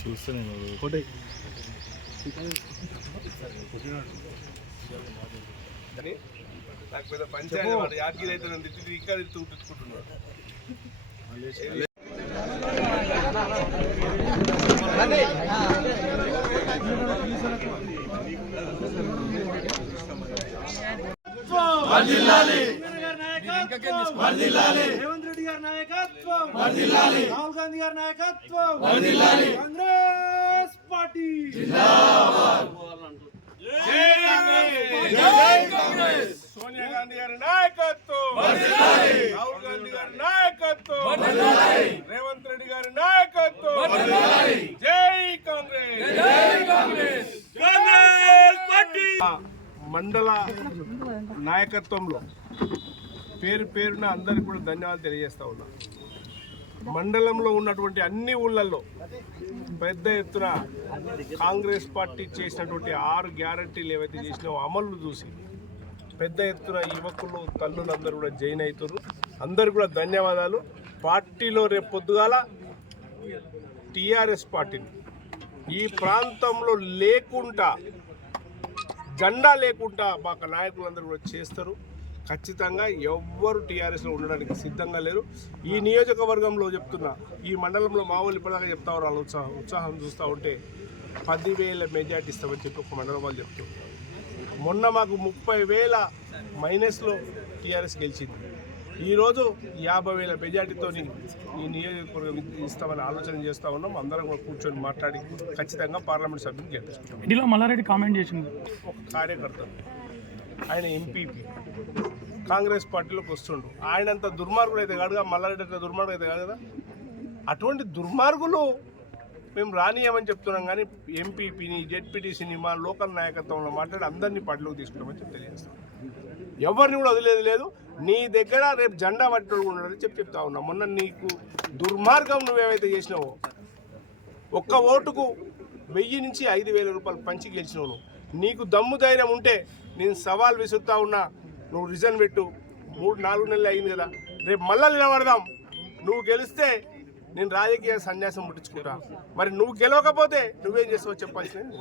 చూస్తే నేను ఫోటో నాకు పెద్ద పంచాయతీ వాడు యాదగిరి అయితే నన్ను తిట్టి ఇంకా తిట్టుకుంటున్నాడు. రేవంత్ రెడ్డి గారి నాయకత్వం, రాహుల్ గాంధీ గారి నాయకత్వం, కాంగ్రెస్ పార్టీ సోనియా గాంధీ గారి నాయకత్వం, రాహుల్ గాంధీ గారి నాయకత్వం, రేవంత్ రెడ్డి గారి నాయకత్వం, జై కాంగ్రెస్. మండల నాయకత్వంలో పేరు పేరున అందరికి కూడా ధన్యవాదాలు తెలియజేస్తా ఉన్నా. మండలంలో ఉన్నటువంటి అన్ని ఊళ్ళల్లో పెద్ద ఎత్తున కాంగ్రెస్ పార్టీ చేసినటువంటి 6 గ్యారంటీలు ఏవైతే చేసినావో అమలు చూసి పెద్ద ఎత్తున యువకులు తల్లులు అందరూ కూడా జాయిన్ అవుతారు. అందరు కూడా ధన్యవాదాలు. పార్టీలో రేపు పొద్దుగాల టీఆర్ఎస్ పార్టీని ఈ ప్రాంతంలో లేకుండా జెండా లేకుండా మాకు నాయకులందరూ కూడా చేస్తారు. ఖచ్చితంగా ఎవ్వరు టీఆర్ఎస్లో ఉండడానికి సిద్ధంగా లేరు. ఈ నియోజకవర్గంలో చెప్తున్నా, ఈ మండలంలో మా వాళ్ళు ఇప్పటిదాకా చెప్తా ఉన్నారు. ఉత్సాహం చూస్తూ ఉంటే 10,000 మెజార్టీ ఇస్తామని చెప్పి ఒక మండలం వాళ్ళు చెప్తున్నారు. మొన్న మాకు 30,000 మైనస్లో టీఆర్ఎస్ గెలిచింది. ఈరోజు 50,000 మెజార్టీతో ఈ నియోజకవర్గం ఇస్తామని ఆలోచన చేస్తూ ఉన్నాం. అందరం కూడా కూర్చొని మాట్లాడి ఖచ్చితంగా పార్లమెంట్ సభ్యులు గెలిపిస్తున్నాం. ఇందులో మల్లారెడ్డి కామెంట్ చేసింది, ఒక కార్యకర్త ఆయన ఎంపీపీ కాంగ్రెస్ పార్టీలోకి వస్తుండు. ఆయనంత దుర్మార్గుడు అయితే కాదుగా, మల్లారెడ్డి అంత దుర్మార్గుడు అయితే కాదు కదా. అటువంటి దుర్మార్గులు మేము రానియమని చెప్తున్నాం. కానీ ఎంపీపీని, జెడ్పీటీసీని మా లోకల్ నాయకత్వంలో మాట్లాడి అందరినీ పార్టీలోకి తీసుకుంటామని చెప్పి తెలియజేస్తాం. ఎవరిని కూడా వదిలేదు లేదు. నీ దగ్గర రేపు జెండా పట్టేవాళ్ళు ఉన్నాడని చెప్తా ఉన్నా. మొన్న నీకు దుర్మార్గం నువ్వేమైతే చేసినావో, ఒక్క ఓటుకు 1000 నుంచి 5,000 రూపాయలు పంచి గెలిచినావు. నీకు దమ్ము ధైర్యం ఉంటే నేను సవాల్ విసురుతా ఉన్నా, నువ్వు రిజన్ పెట్టు. 3-4 నెలలు అయింది కదా, రేపు మళ్ళా నిలబడదాం. నువ్వు గెలిస్తే నేను రాజకీయ సన్యాసం ముట్టించుకుంటా. మరి నువ్వు గెలవకపోతే నువ్వేం చేస్తావో చెప్పాల్సింది.